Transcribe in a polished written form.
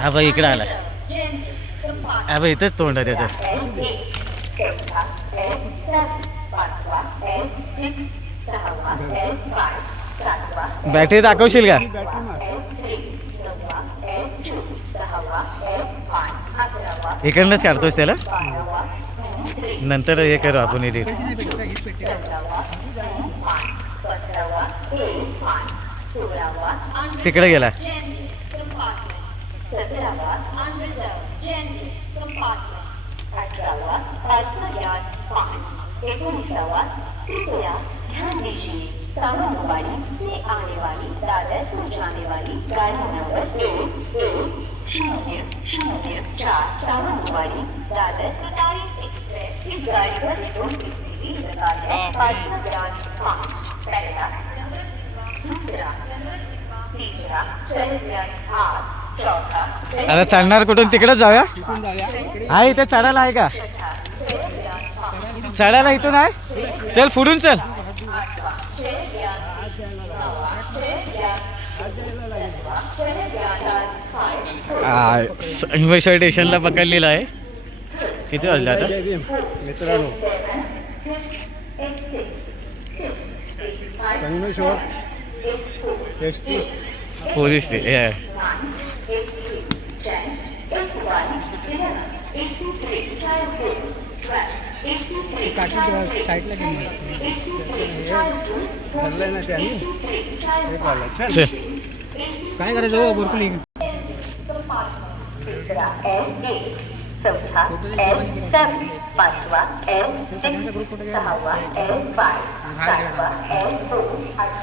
हा भाई इकडे आला. हा भाई इथंच तोंड आहे त्याचं. बॅटरी दाखवशील का? इकडनंच काढतोस त्याला, नंतर हे करू आपण एडिट. तिकडे गेला. सावंतवाड़ी से आने वाली दादर को जाने वाली गाड़ी नंबर 1104 सावंतवाड़ी दादर तारीख एक्सप्रेस इस गाड़ी पर दोनों की स्थिति बता है 5 पहला दूसरा तीसरा 8 चौथा. आता चढणार कुठून? तिकडेच जाऊया. हा इथे चढायला आहे का? चढायला इथून आहे. चल पुढून चल. संगमेश्वर स्टेशनला पकडलेला आहे. किती वाजले आता मित्रांनो? संगमेश्वर पोलीस साईडला ना त्यांनी काय करायचं भरपूर. चौथा L7 पाचवा L6 सहावा L5 सातवा L2 आठवा